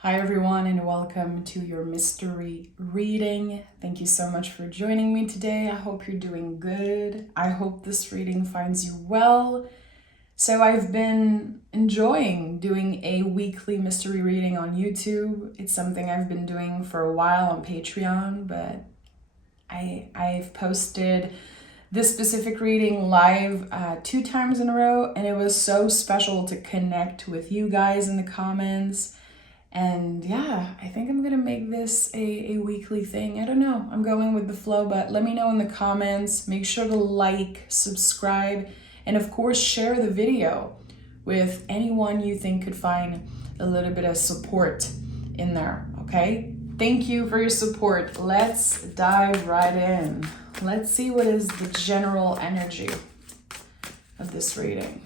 Hi everyone and welcome to your mystery reading. Thank you so much for joining me today. I hope you're doing good. I hope this reading finds you well. So I've been enjoying doing a weekly mystery reading on YouTube. It's something I've been doing for a while on Patreon, but I've posted this specific reading live 2 times in a row, and it was so special to connect with you guys in the comments. And yeah, I think I'm gonna make this a weekly thing. I don't know, I'm going with the flow, but let me know in the comments. Make sure to like, subscribe, and of course share the video with anyone you think could find a little bit of support in there, okay? Thank you for your support. Let's dive right in. Let's see what is the general energy of this reading.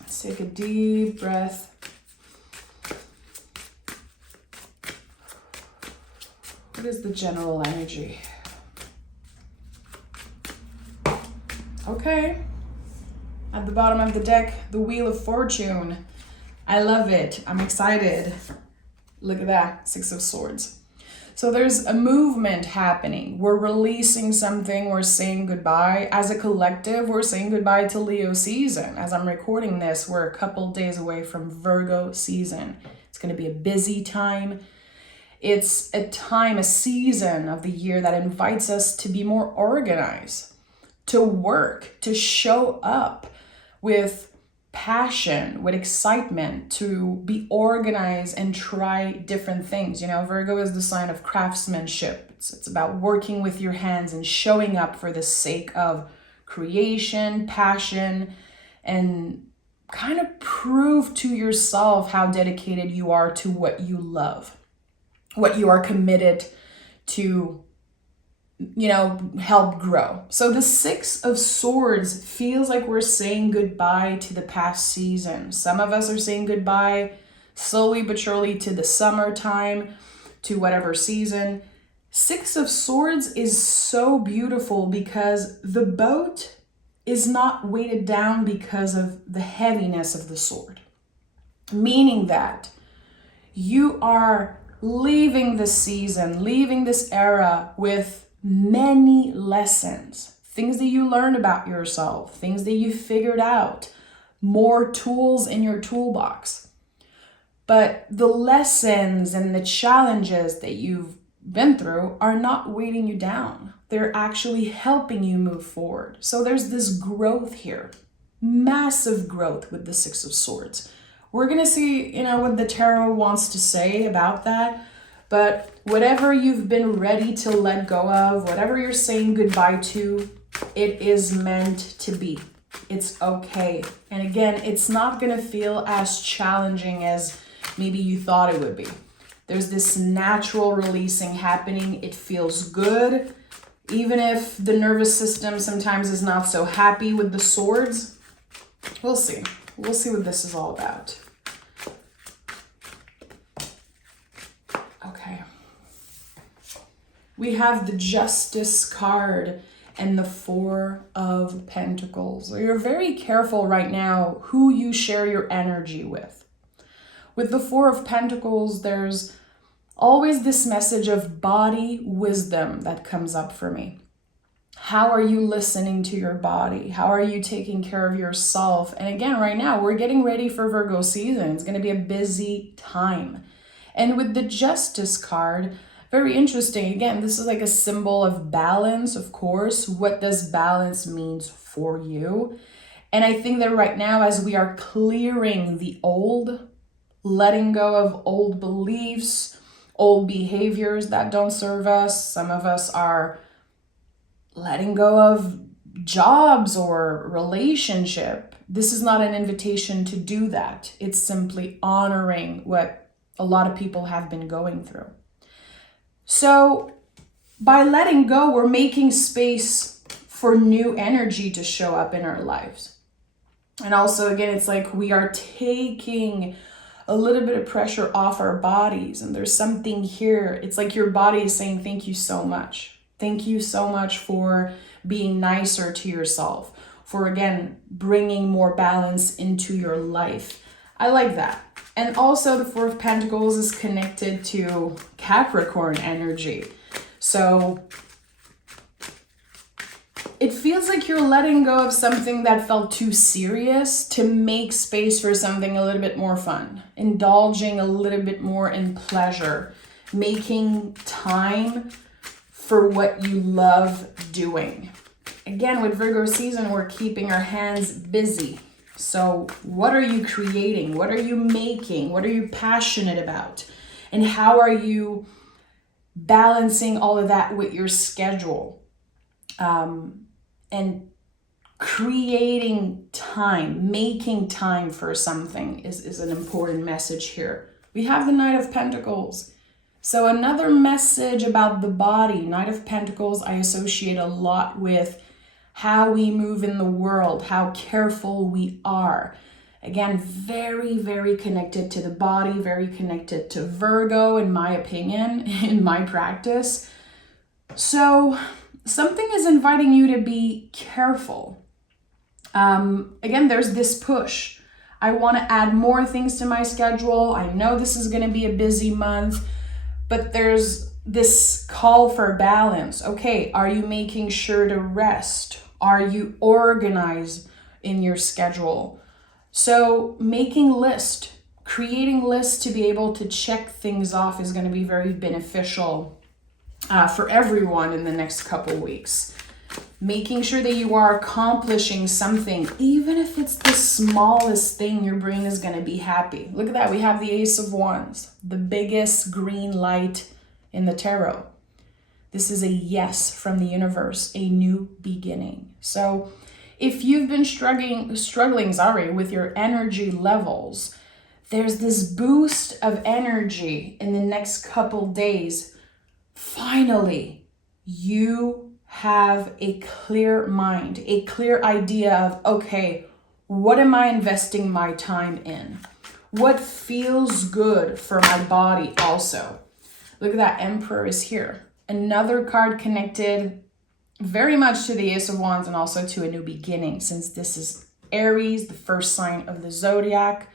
Let's take a deep breath. What is the general energy? Okay. At the bottom of the deck, the Wheel of Fortune. I love it. I'm excited. Look at that, 6 of Swords. So there's a movement happening. We're releasing something. We're saying goodbye. As a collective, we're saying goodbye to Leo season. As I'm recording this, we're a couple days away from Virgo season. It's going to be a busy time. It's a time, a season of the year that invites us to be more organized, to work, to show up with passion, with excitement, to be organized and try different things. You know, Virgo is the sign of craftsmanship. It's about working with your hands and showing up for the sake of creation, passion, and kind of prove to yourself how dedicated you are to what you love, what you are committed to, help grow. So the 6 of Swords feels like we're saying goodbye to the past season. Some of us are saying goodbye slowly but surely to the summertime, to whatever season. 6 of Swords is so beautiful because the boat is not weighted down because of the heaviness of the sword. Meaning that you are leaving this season, leaving this era with many lessons, things that you learned about yourself, things that you figured out, more tools in your toolbox. But the lessons and the challenges that you've been through are not weighting you down. They're actually helping you move forward. So there's this growth here, massive growth with the 6 of Swords. We're going to see, what the tarot wants to say about that. But whatever you've been ready to let go of, whatever you're saying goodbye to, it is meant to be. It's okay. And again, it's not going to feel as challenging as maybe you thought it would be. There's this natural releasing happening. It feels good. Even if the nervous system sometimes is not so happy with the swords, we'll see. We'll see what this is all about. Okay. We have the Justice card and the 4 of Pentacles. So you're very careful right now who you share your energy with. With the 4 of Pentacles, there's always this message of body wisdom that comes up for me. How are you listening to your body? How are you taking care of yourself? And again, right now, we're getting ready for Virgo season. It's going to be a busy time. And with the Justice card, very interesting. Again, this is like a symbol of balance, of course. What does balance means for you? And I think that right now, as we are clearing the old, letting go of old beliefs, old behaviors that don't serve us, some of us are letting go of jobs or relationship. This is not an invitation to do that. It's simply honoring what a lot of people have been going through. So by letting go, we're making space for new energy to show up in our lives. And also, again, it's like we are taking a little bit of pressure off our bodies. And there's something here. It's like your body is saying, thank you so much. Thank you so much for being nicer to yourself, for, again, bringing more balance into your life. I like that. And also the Four of Pentacles is connected to Capricorn energy. So it feels like you're letting go of something that felt too serious to make space for something a little bit more fun, indulging a little bit more in pleasure, making time for what you love doing. Again, with Virgo season, we're keeping our hands busy. So what are you creating? What are you making? What are you passionate about? And how are you balancing all of that with your schedule? And creating time, making time for something is an important message here. We have the Knight of Pentacles. So another message about the body. Knight of Pentacles, I associate a lot with how we move in the world, how careful we are. Again, very, very connected to the body, very connected to Virgo, in my opinion, in my practice. So something is inviting you to be careful. Again, there's this push. I want to add more things to my schedule. I know this is going to be a busy month, but there's this call for balance. Okay, are you making sure to rest? Are you organized in your schedule? So making lists, creating lists to be able to check things off is going to be very beneficial for everyone in the next couple weeks. Making sure that you are accomplishing something, even if it's the smallest thing, your brain is going to be happy. Look at that. We have the Ace of Wands, the biggest green light in the tarot. This is a yes from the universe, a new beginning. So if you've been struggling with your energy levels, there's this boost of energy in the next couple days. Finally, you have a clear mind, a clear idea of, okay, what am I investing my time in? What feels good for my body also? Look at that, Emperor is here. Another card connected very much to the Ace of Wands and also to a new beginning, since this is Aries, the first sign of the zodiac.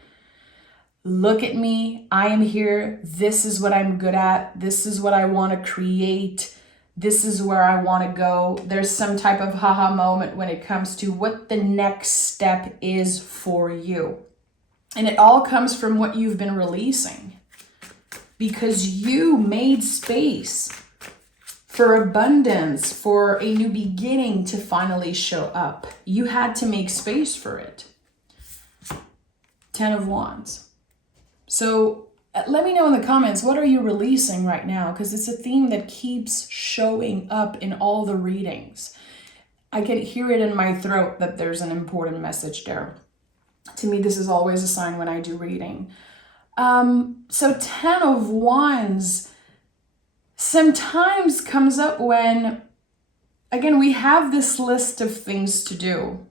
Look at me, I am here. This is what I'm good at. This is what I want to create. This is where I want to go. There's some type of haha moment when it comes to what the next step is for you. And it all comes from what you've been releasing, because you made space for abundance, for a new beginning to finally show up. You had to make space for it. 10 of Wands. So let me know in the comments, what are you releasing right now? Because it's a theme that keeps showing up in all the readings. I can hear it in my throat that there's an important message there. To me, this is always a sign when I do reading. So 10 of Wands sometimes comes up when, again, we have this list of things to do.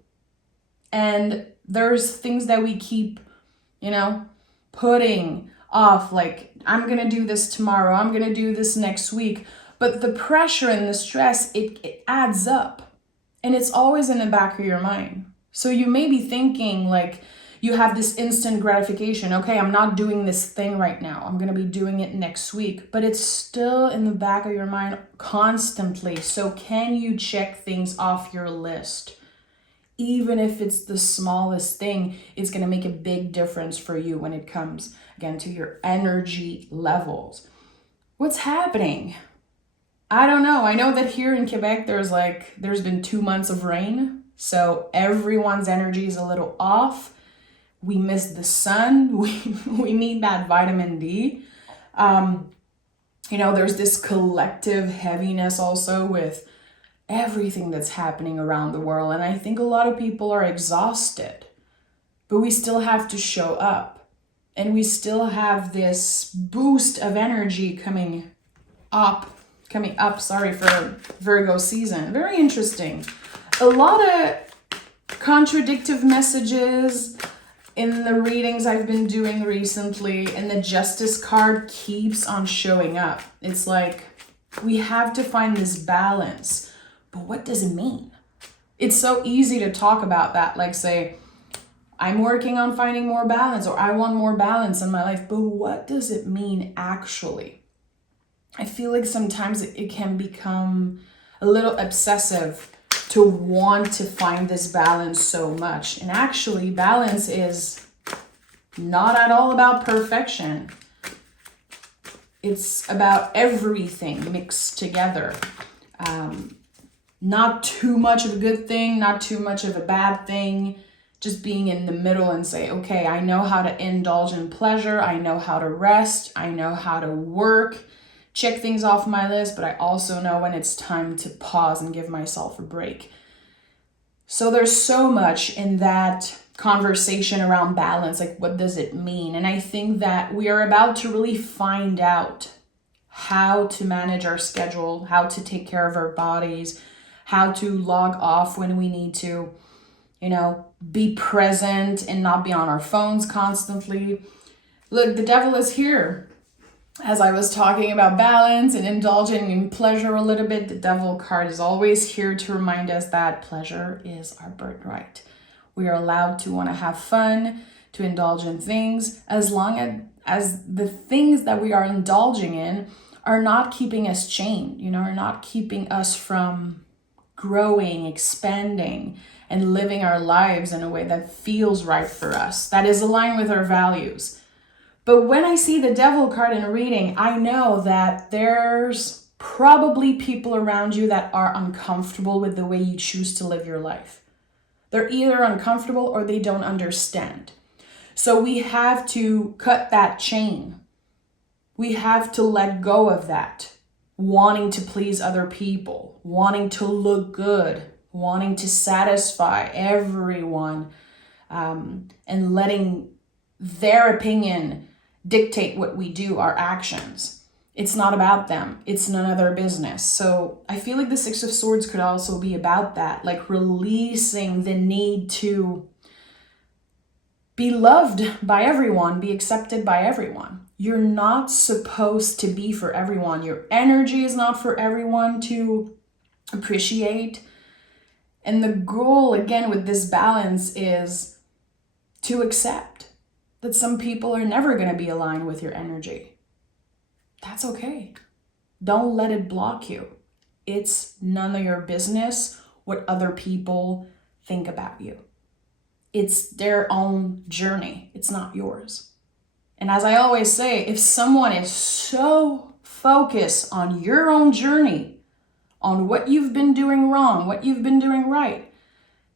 And there's things that we keep, putting off, like, I'm going to do this tomorrow, I'm going to do this next week. But the pressure and the stress, it adds up. And it's always in the back of your mind. So you may be thinking, like, you have this instant gratification. Okay, I'm not doing this thing right now. I'm going to be doing it next week. But it's still in the back of your mind constantly. So can you check things off your list? Even if it's the smallest thing, it's going to make a big difference for you when it comes, again, to your energy levels. What's happening? I don't know. I know that here in Quebec, there's been 2 months of rain. So everyone's energy is a little off. We miss the sun. We need that vitamin D. There's this collective heaviness also with everything that's happening around the world. And I think a lot of people are exhausted, but we still have to show up. And we still have this boost of energy coming up, for Virgo season. Very interesting. A lot of contradictive messages in the readings I've been doing recently, and the Justice card keeps on showing up. It's like, we have to find this balance. But what does it mean? It's so easy to talk about that, like say, I'm working on finding more balance, or I want more balance in my life. But what does it mean actually? I feel like sometimes it can become a little obsessive to want to find this balance so much. And actually, balance is not at all about perfection. It's about everything mixed together. Not too much of a good thing, not too much of a bad thing. Just being in the middle and say, okay, I know how to indulge in pleasure. I know how to rest. I know how to work, check things off my list, but I also know when it's time to pause and give myself a break. So there's so much in that conversation around balance, like what does it mean? And I think that we are about to really find out how to manage our schedule, how to take care of our bodies, how to log off when we need to, be present and not be on our phones constantly. Look, the devil is here. As I was talking about balance and indulging in pleasure a little bit, the devil card is always here to remind us that pleasure is our birthright. We are allowed to want to have fun, to indulge in things, as long as the things that we are indulging in are not keeping us chained, are not keeping us from growing, expanding, and living our lives in a way that feels right for us, that is aligned with our values. But when I see the devil card in a reading, I know that there's probably people around you that are uncomfortable with the way you choose to live your life. They're either uncomfortable or they don't understand. So we have to cut that chain. We have to let go of that, wanting to please other people, wanting to look good, wanting to satisfy everyone, and letting their opinion dictate what we do, our actions. It's not about them. It's none of their business. So I feel like the Six of Swords could also be about that, like releasing the need to be loved by everyone, be accepted by everyone. You're not supposed to be for everyone. Your energy is not for everyone to appreciate. And the goal, again, with this balance is to accept that some people are never going to be aligned with your energy. That's okay. Don't let it block you. It's none of your business what other people think about you. It's their own journey. It's not yours. And as I always say, if someone is so focused on your own journey, on what you've been doing wrong, what you've been doing right,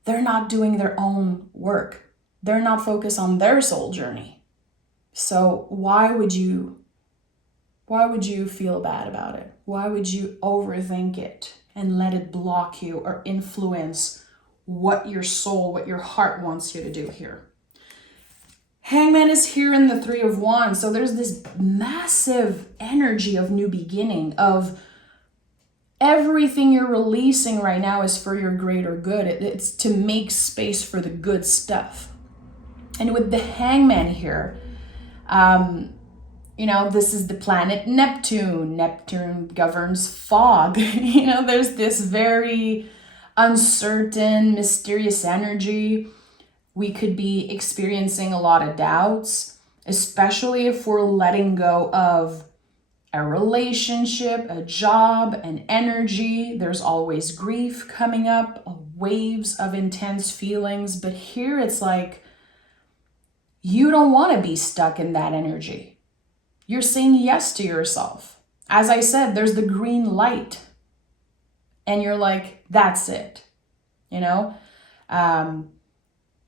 they're not doing their own work. They're not focused on their soul journey. So why would you feel bad about it? Why would you overthink it and let it block you or influence what your soul, what your heart wants you to do here? Hangman is here in the Three of Wands. So there's this massive energy of new beginning, of everything you're releasing right now is for your greater good. It's to make space for the good stuff. And with the Hangman here, this is the planet Neptune. Neptune governs fog. There's this very uncertain, mysterious energy. We could be experiencing a lot of doubts, especially if we're letting go of a relationship, a job, an energy. There's always grief coming up, waves of intense feelings. But here it's like, you don't want to be stuck in that energy. You're saying yes to yourself. As I said, there's the green light. And you're like, that's it.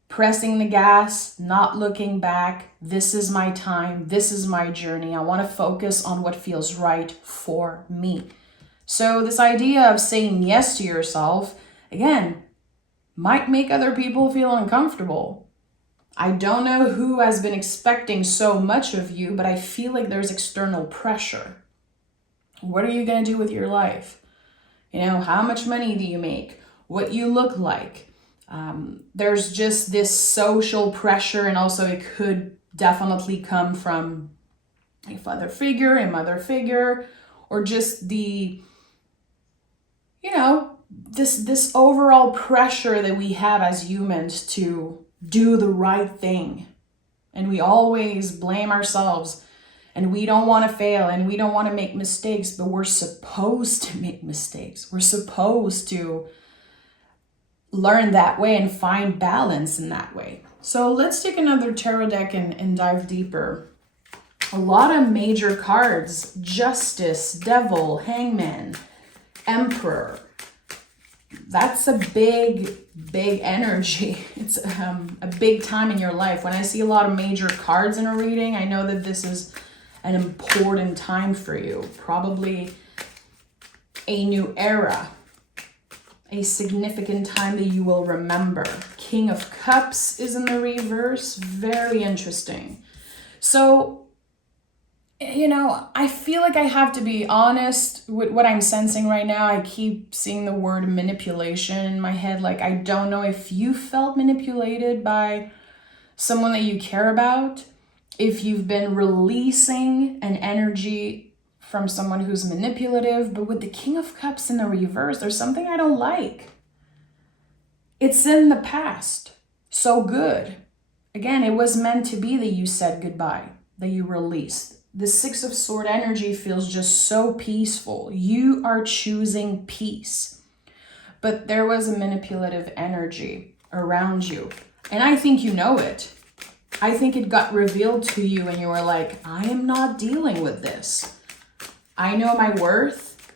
Pressing the gas, not looking back. This is my time. This is my journey. I want to focus on what feels right for me. So this idea of saying yes to yourself, again, might make other people feel uncomfortable. I don't know who has been expecting so much of you, but I feel like there's external pressure. What are you going to do with your life? How much money do you make? What you look like? There's just this social pressure, and also it could definitely come from a father figure, a mother figure, or just the, this overall pressure that we have as humans to do the right thing. And we always blame ourselves, and we don't want to fail, and we don't want to make mistakes, but we're supposed to make mistakes. We're supposed to learn that way and find balance in that way. So let's take another tarot deck and dive deeper. A lot of major cards: Justice, Devil, Hangman, Emperor. That's a big energy. It's a big time in your life. When I see a lot of major cards in a reading, I know that this is an important time for you. Probably a new era, a significant time that you will remember. King of Cups is in the reverse. Very interesting. So, you know, I feel like I have to be honest with what I'm sensing right now. I keep seeing the word manipulation in my head. Like, I don't know if you felt manipulated by someone that you care about, if you've been releasing an energy from someone who's manipulative. But with the King of Cups in the reverse, there's something I don't like. It's in the past. So good. Again, it was meant to be that you said goodbye, that you released. The Six of Swords energy feels just so peaceful. You are choosing peace. But there was a manipulative energy around you. And I think you know it. I think it got revealed to you and you were like, I am not dealing with this. I know my worth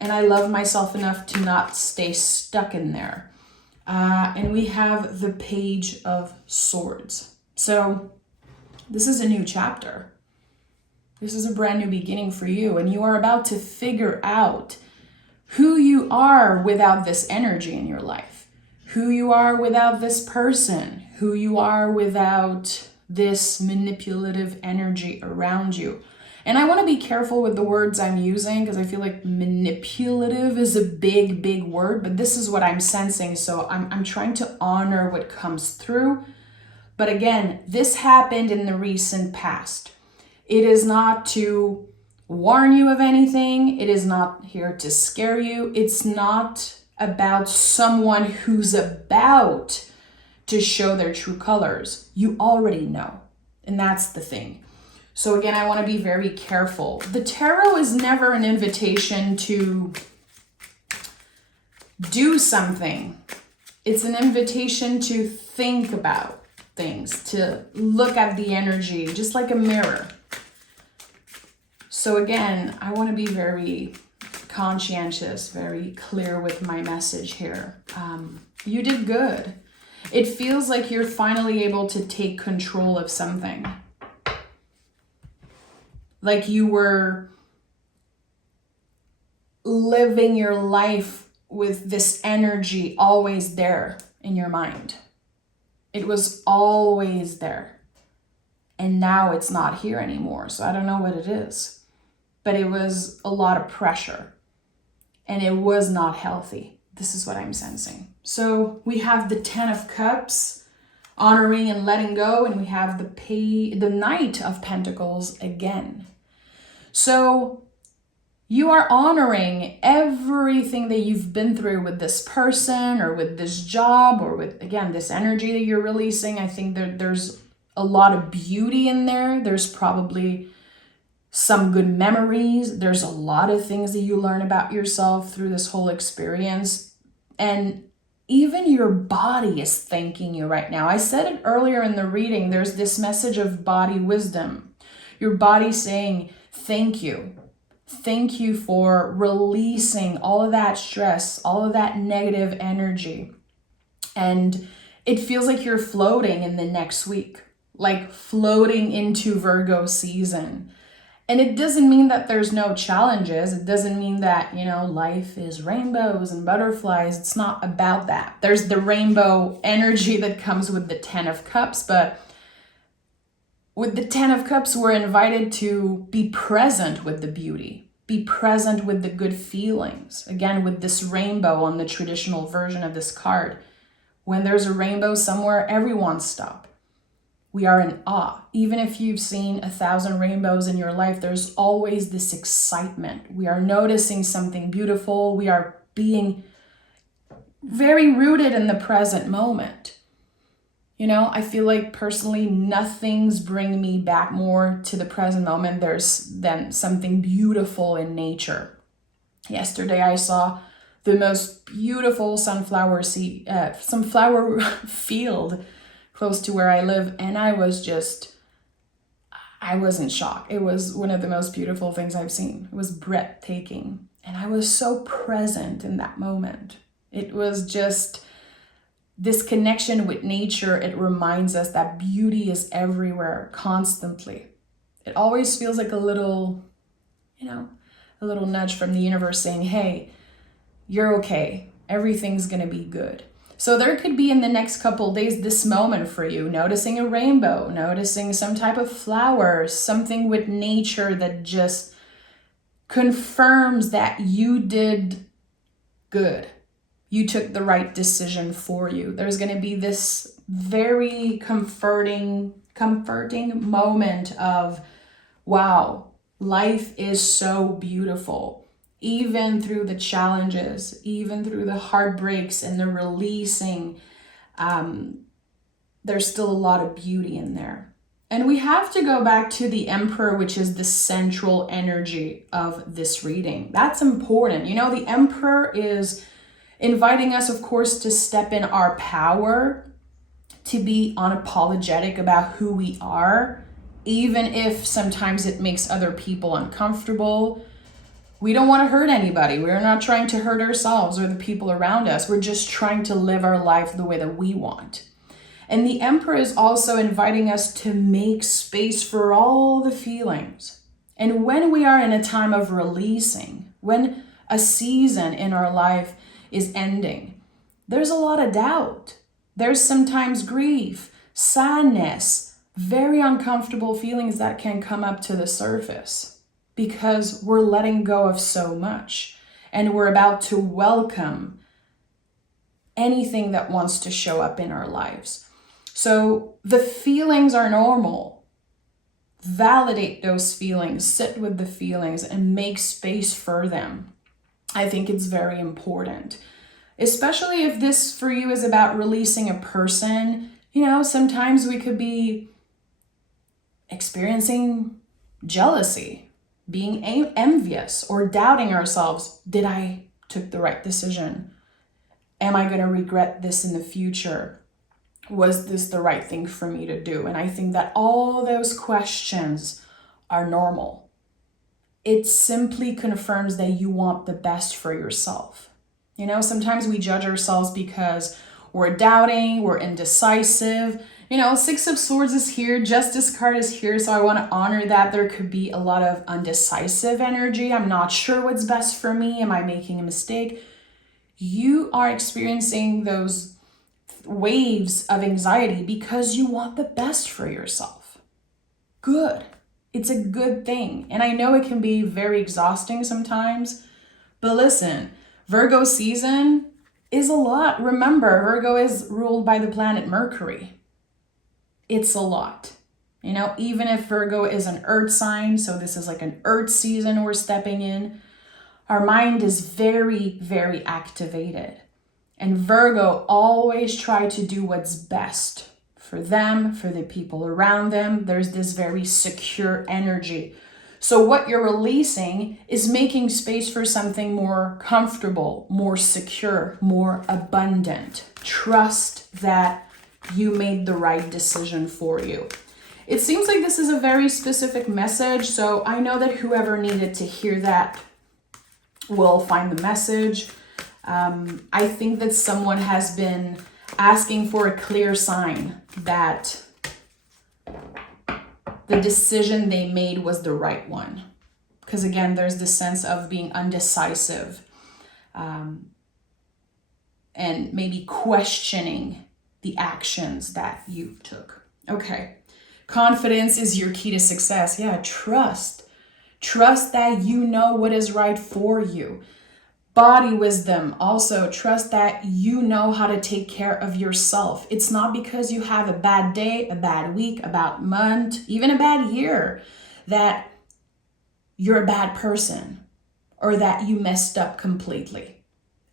and I love myself enough to not stay stuck in there. And we have the Page of Swords. So this is a new chapter. This is a brand new beginning for you, and you are about to figure out who you are without this energy in your life, who you are without this person, who you are without this manipulative energy around you. And I want to be careful with the words I'm using because I feel like manipulative is a big word, but this is what I'm sensing. So I'm trying to honor what comes through. But again, this happened in the recent past. It is not to warn you of anything. It is not here to scare you. It's not about someone who's about to show their true colors. You already know. And that's the thing. So again, I want to be very careful. The tarot is never an invitation to do something. It's an invitation to think about things, to look at the energy, just like a mirror. So again, I want to be very conscientious, very clear with my message here. You did good. It feels like you're finally able to take control of something. Like you were living your life with this energy always there in your mind. It was always there. And now it's not here anymore. So I don't know what it is. But it was a lot of pressure. And it was not healthy. This is what I'm sensing. So we have the Ten of Cups, honoring and letting go. And we have the Knight of Pentacles again. So you are honoring everything that you've been through with this person or with this job or with, again, this energy that you're releasing. I think there's a lot of beauty in there. There's probably some good memories. There's a lot of things that you learn about yourself through this whole experience. And even your body is thanking you right now. I said it earlier in the reading. There's this message of body wisdom. Your body saying, thank you. Thank you for releasing all of that stress, all of that negative energy. And it feels like you're floating in the next week, like floating into Virgo season. And it doesn't mean that there's no challenges. It doesn't mean that, life is rainbows and butterflies. It's not about that. There's the rainbow energy that comes with the Ten of Cups, but with the Ten of Cups, we're invited to be present with the beauty, be present with the good feelings. Again, with this rainbow on the traditional version of this card. When there's a rainbow somewhere, everyone stop. We are in awe. Even if you've seen 1,000 rainbows in your life, there's always this excitement. We are noticing something beautiful. We are being very rooted in the present moment. You know, I feel like personally nothing's bringing me back more to the present moment than something beautiful in nature. Yesterday I saw the most beautiful sunflower field close to where I live, and I was in shock. It was one of the most beautiful things I've seen. It was breathtaking, and I was so present in that moment. It was just this connection with nature. It reminds us that beauty is everywhere, constantly. It always feels like a little nudge from the universe saying, hey, you're okay. Everything's going to be good. So there could be in the next couple days this moment for you, noticing a rainbow, noticing some type of flower, something with nature that just confirms that you did good. You took the right decision for you. There's going to be this very comforting moment of, wow, life is so beautiful. Even through the challenges, even through the heartbreaks and the releasing, there's still a lot of beauty in there. And we have to go back to the Emperor, which is the central energy of this reading. That's important. You know, the Emperor is inviting us, of course, to step in our power, to be unapologetic about who we are, even if sometimes it makes other people uncomfortable. We don't want to hurt anybody. We're not trying to hurt ourselves or the people around us. We're just trying to live our life the way that we want. And the Emperor is also inviting us to make space for all the feelings. And when we are in a time of releasing, when a season in our life is ending, there's a lot of doubt. There's sometimes grief, sadness, very uncomfortable feelings that can come up to the surface because we're letting go of so much and we're about to welcome anything that wants to show up in our lives. So the feelings are normal. Validate those feelings, sit with the feelings, and make space for them. I think it's very important, especially if this for you is about releasing a person. You know, sometimes we could be experiencing jealousy, being envious, or doubting ourselves. Did I took the right decision? Am I going to regret this in the future? Was this the right thing for me to do? And I think that all those questions are normal. It simply confirms that you want the best for yourself. You know, sometimes we judge ourselves because we're doubting, we're indecisive. You know, Six of Swords is here, Justice card is here, so I want to honor that. There could be a lot of undecisive energy. I'm not sure what's best for me. Am I making a mistake? You are experiencing those waves of anxiety because you want the best for yourself. Good. It's a good thing. And I know it can be very exhausting sometimes, but listen, Virgo season is a lot. Remember, Virgo is ruled by the planet Mercury. It's a lot. You know, even if Virgo is an earth sign, so this is like an earth season we're stepping in, our mind is very, very activated. And Virgo always try to do what's best for them, for the people around them. There's this very secure energy. So what you're releasing is making space for something more comfortable, more secure, more abundant. Trust that you made the right decision for you. It seems like this is a very specific message, so I know that whoever needed to hear that will find the message. I think that someone has been asking for a clear sign that the decision they made was the right one. Because again, there's this sense of being undecisive and maybe questioning the actions that you took. Okay. Confidence is your key to success. Yeah, trust. Trust that you know what is right for you. Body wisdom. Also, trust that you know how to take care of yourself. It's not because you have a bad day, a bad week, a bad month, even a bad year, that you're a bad person or that you messed up completely.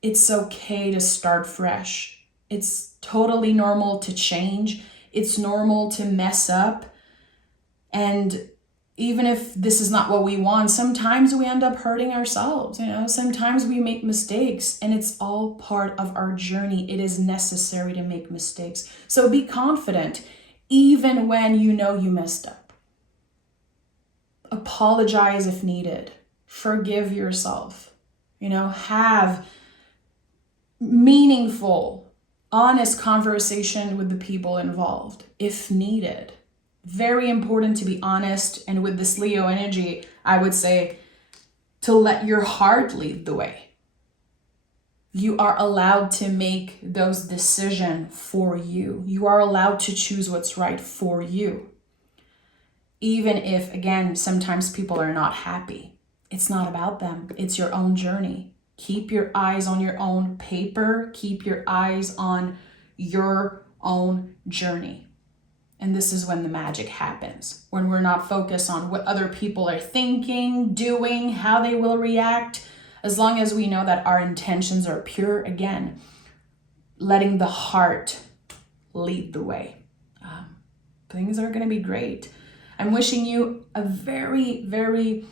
It's okay to start fresh. It's totally normal to change. It's normal to mess up. And even if this is not what we want, sometimes we end up hurting ourselves. Sometimes we make mistakes, and it's all part of our journey. It is necessary to make mistakes. So be confident, even when you know you messed up. Apologize if needed. Forgive yourself. Have meaningful, honest conversation with the people involved if needed. Very important to be honest. And with this Leo energy, I would say to let your heart lead the way. You are allowed to make those decisions for you. You are allowed to choose what's right for you. Even if, again, sometimes people are not happy. It's not about them. It's your own journey. Keep your eyes on your own paper. Keep your eyes on your own journey. And this is when the magic happens. When we're not focused on what other people are thinking, doing, how they will react. As long as we know that our intentions are pure, again, letting the heart lead the way. Things are going to be great. I'm wishing you a very, very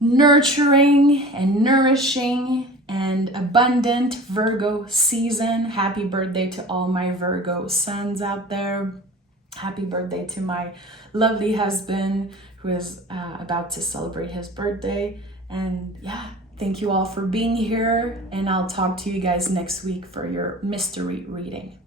nurturing and nourishing and abundant Virgo season. Happy birthday to all my Virgo sons out there. Happy birthday to my lovely husband who is about to celebrate his birthday. And yeah, thank you all for being here. And I'll talk to you guys next week for your mystery reading.